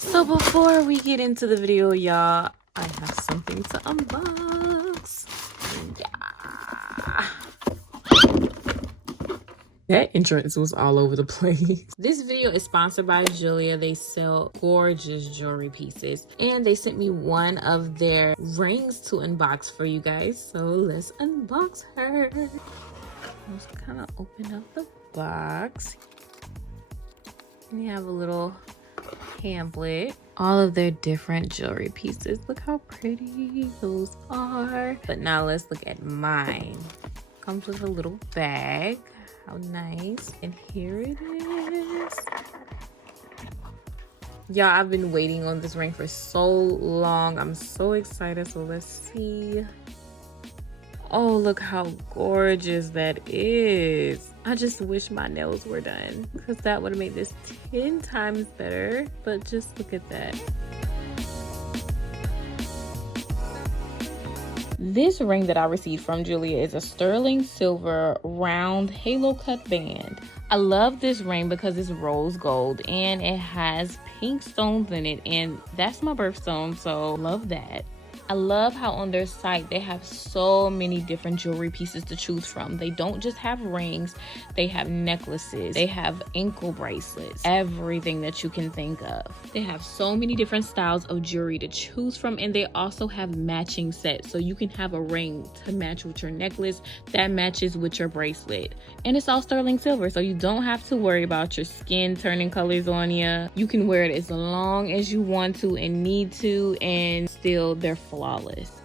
So before we get into the video, y'all, I have something to unbox. Yeah. That entrance was all over the place. This video is sponsored by Jeulia. They sell gorgeous jewelry pieces. And they sent me one of their rings to unbox for you guys. So let's unbox her. Let's kind of open up the box. And you have a little pamphlet. All of their different jewelry pieces. Look how pretty those are. But now let's look at mine. Comes with a little bag. How nice. And here it is. Y'all, I've been waiting on this ring for so long. I'm so excited. So let's see. Oh, look how gorgeous that is. I just wish my nails were done because that would have made this 10 times better. But just look at that. This ring that I received from Jeulia is a sterling silver round halo cut band. I love this ring because it's rose gold and it has pink stones in it, and that's my birthstone, so love that. I love how on their site they have so many different jewelry pieces to choose from. They don't just have rings, they have necklaces, they have ankle bracelets, everything that you can think of. They have so many different styles of jewelry to choose from, and they also have matching sets. So you can have a ring to match with your necklace that matches with your bracelet. And it's all sterling silver, so you don't have to worry about your skin turning colors on you. You can wear it as long as you want to and need to, and still they're flawless.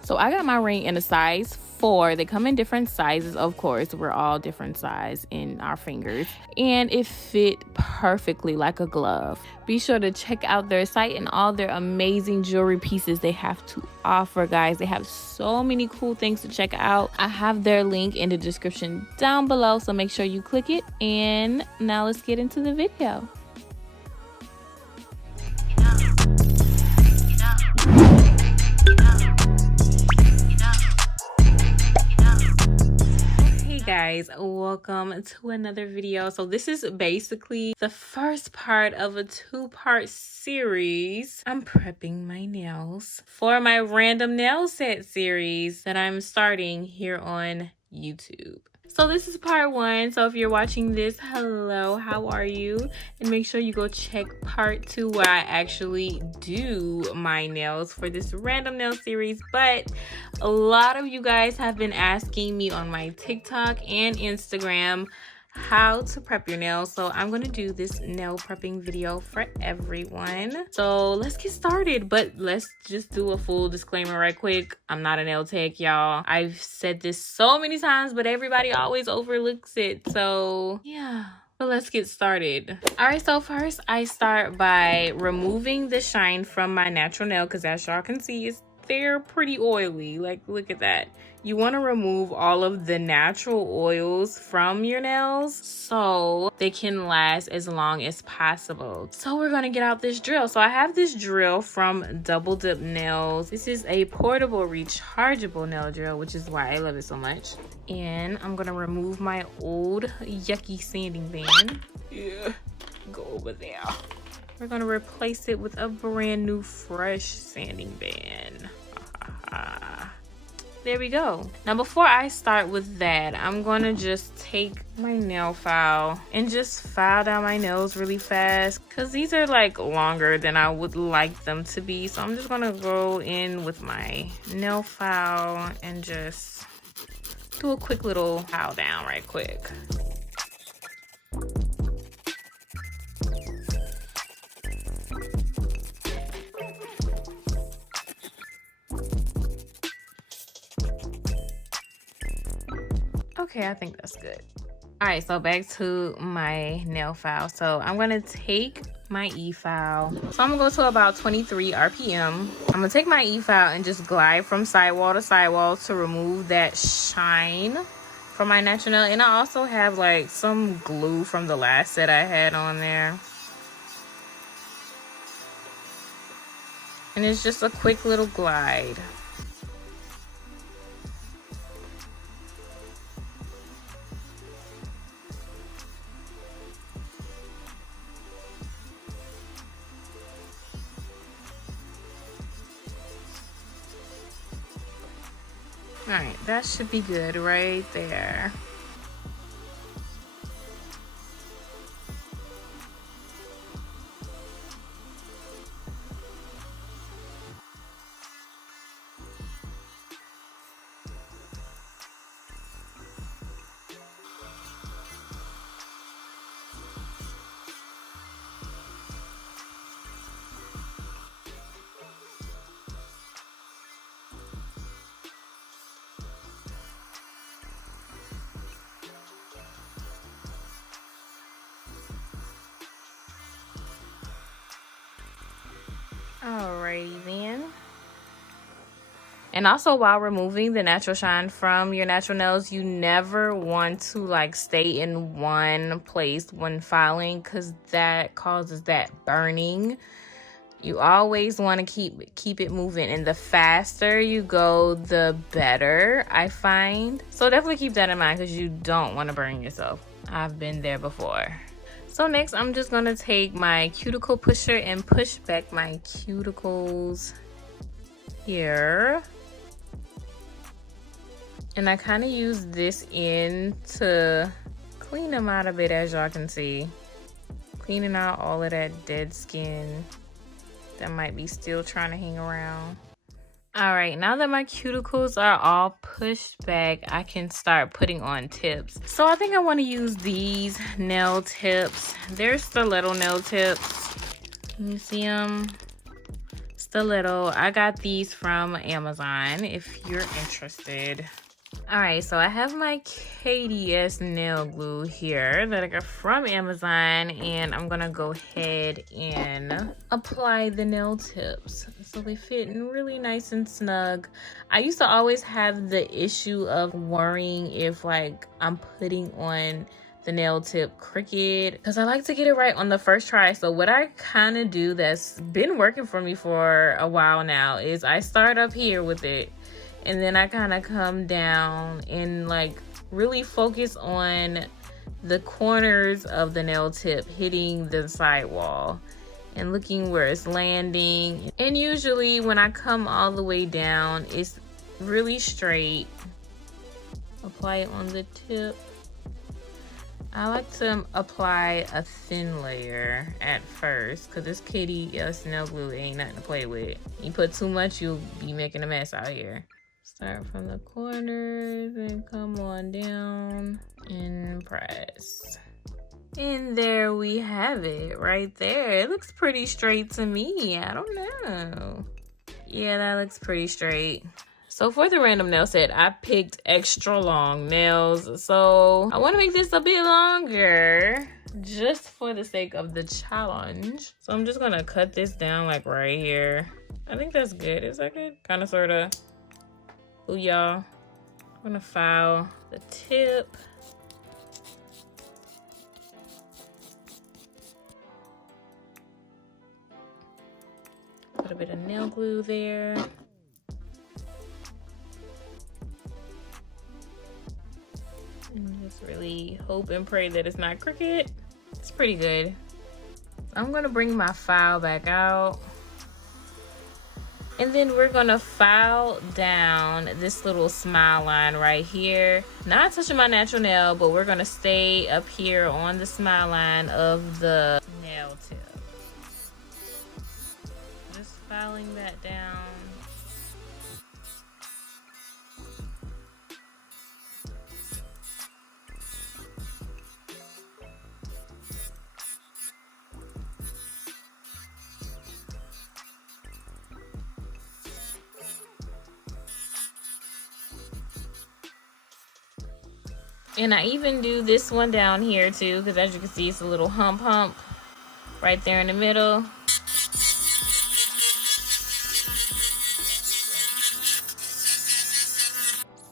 So I got my ring in a size 4. They come in different sizes, of course. We're all different size in our fingers, and it fit perfectly like a glove. Be sure to check out their site and all their amazing jewelry pieces they have to offer, guys. They have so many cool things to check out. I have their link in the description down below, so make sure you click it. And now let's get into the video. Guys, welcome to another video. So this is basically the first part of a 2-part series. I'm prepping my nails for my random nail set series that I'm starting here on YouTube. So this is part 1. So if you're watching this, hello, how are you? And make sure you go check part 2 where I actually do my nails for this random nail series. But a lot of you guys have been asking me on my TikTok and Instagram how to prep your nails, so I'm gonna do this nail prepping video for everyone. So let's get started, but let's just do a full disclaimer right quick. I'm not a nail tech, y'all. I've said this so many times, but everybody always overlooks it. So yeah, but let's get started. All right, so first I start by removing the shine from my natural nail, because as y'all can see, they're pretty oily. Like, look at that. You want to remove all of the natural oils from your nails so they can last as long as possible. So we're going to get out this drill. So I have this drill from Double Dip Nails. This is a portable rechargeable nail drill, which is why I love it so much. And I'm going to remove my old yucky sanding band. Yeah, go over there. We're going to replace it with a brand new fresh sanding band. There we go. Now before I start with that, I'm going to just take my nail file and just file down my nails really fast, because these are like longer than I would like them to be. So I'm just going to go in with my nail file and just do a quick little file down right quick. Okay, I think that's good. All right, so back to my nail file. So I'm gonna take my e-file. So I'm gonna go to about 23 RPM. I'm gonna take my e-file and just glide from sidewall to sidewall to remove that shine from my natural nail. And I also have like some glue from the last set I had on there. And it's just a quick little glide. All right, that should be good right there. Alrighty then. And also, while removing the natural shine from your natural nails, you never want to like stay in one place when filing, because that causes that burning. You always want to keep it moving, and the faster you go, the better, I find. So definitely keep that in mind, because you don't want to burn yourself. I've been there before. So next, I'm just gonna take my cuticle pusher and push back my cuticles here. And I kind of use this end to clean them out a bit, as y'all can see. Cleaning out all of that dead skin that might be still trying to hang around. All right, now that my cuticles are all pushed back, I can start putting on tips. So I think I want to use these nail tips. They're stiletto nail tips. Can you see them? Stiletto. I got these from Amazon if you're interested. All right, so I have my KDS nail glue here that I got from Amazon, and I'm gonna go ahead and apply the nail tips so they fit in really nice and snug. I used to always have the issue of worrying if like I'm putting on the nail tip crooked, because I like to get it right on the first try. So what I kind of do that's been working for me for a while now is I start up here with it, and then I kind of come down and like really focus on the corners of the nail tip hitting the sidewall and looking where it's landing. And usually when I come all the way down, it's really straight. Apply it on the tip. I like to apply a thin layer at first, because this KDS nail glue ain't nothing to play with. You put too much, you'll be making a mess out here. Start from the corners and come on down and press. And there we have it right there. It looks pretty straight to me. I don't know. Yeah, that looks pretty straight. So for the random nail set, I picked extra long nails. So I want to make this a bit longer just for the sake of the challenge. So I'm just going to cut this down like right here. I think that's good. Is that good? Kind of, sort of. Ooh, y'all. I'm gonna file the tip. Put a bit of nail glue there. And just really hope and pray that it's not crooked. It's pretty good. I'm gonna bring my file back out. And then we're gonna file down this little smile line right here. Not touching my natural nail, but we're gonna stay up here on the smile line of the nail tip. Just filing that down. And I even do this one down here too, because as you can see, it's a little hump right there in the middle.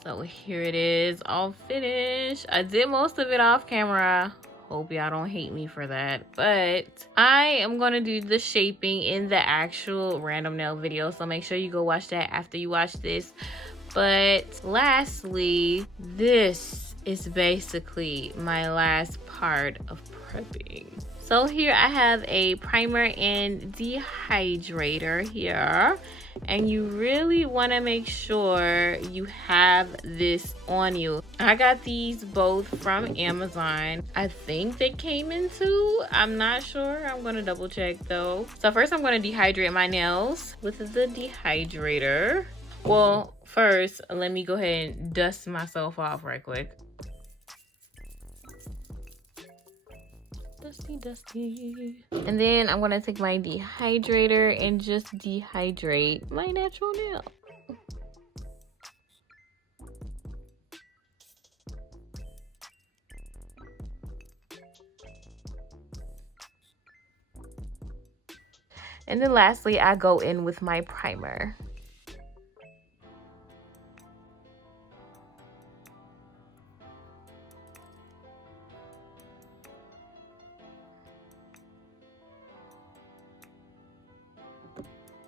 So here it is, all finished. I did most of it off camera. Hope y'all don't hate me for that. But I am gonna do the shaping in the actual random nail video, so make sure you go watch that after you watch this. But lastly, this is basically my last part of prepping. So here I have a primer and dehydrator here, and you really want to make sure you have this on you. I got these both from Amazon. I think they came in two. I'm not sure. I'm going to double check though. So first I'm going to dehydrate my nails with the dehydrator. Well, first let me go ahead and dust myself off right quick. Dusty. And then I'm gonna take my dehydrator and just dehydrate my natural nail. And then lastly, I go in with my primer.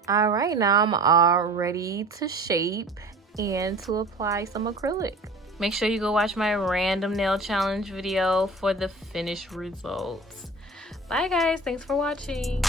All right, now I'm all ready to shape and to apply some acrylic. Make sure you go watch my random nail challenge video for the finished results. Bye guys, thanks for watching.